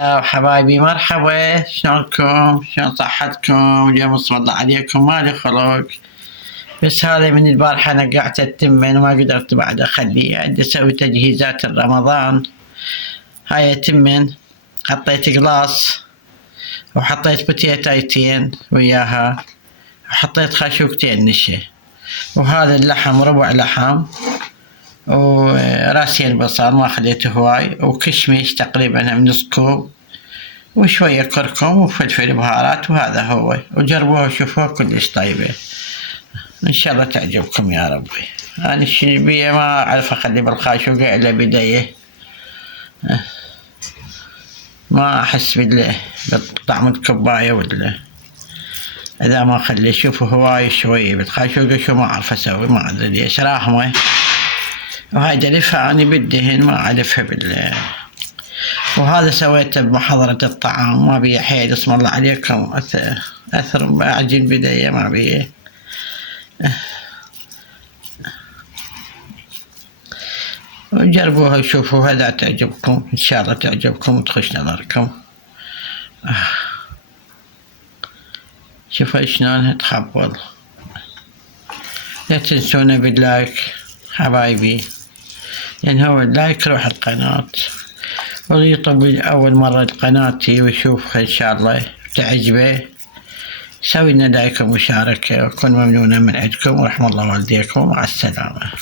حبايبي مرحبا، شلونكم؟ شلون صحتكم؟ اليوم اسم الله عليكم مالي خلق. بس هذا من البارحة أنا قعدت أتمن وما قدرت بعد أخليه، عندي أسوي تجهيزات رمضان. هاي أتمن، حطيت قلاص وحطيت بتيتايتين وياها، وحطيت خاشوقتين نشا، وهذا اللحم ربع لحم، وراسين بصل ما خليته هواي، وكشمش تقريبا من نص كوب، وشوية كركم وفلفل بهارات، وهذا هو. وجربوها وشوفوها كلش طيبة، إن شاء الله تعجبكم يا ربي. أنا الشنبية ما أعرف أخلي بالخاشوقة إلا بديه، ما أحس بطعم الكباية ولا إذا ما أخلي. شوفوا هواي شوية بالخاشوقة، شو ما أعرف أسوي، ما أدري ليش راحمة. وهاي ألفها أنا بالدهن، ما ألفها وهذا سويته بمحضرة الطعام، ما بيه حيل اسم الله عليكم أثر أعجن بديه، ما بيه. جربوها وشوفوا هذا تعجبكم، إن شاء الله تعجبكم وتخش نظركم. شوفوا شلونها تخبل. لا تنسونا باللايك حبايبي، لأن هو اللايك روح القناة، واللي يطب أول مرة قناتي ويشوفها إن شاء الله تعجبه سوي لنا لايك ومشاركة، وأكون ممنونة من عندكم، ورحم الله والديكم، مع السلامة.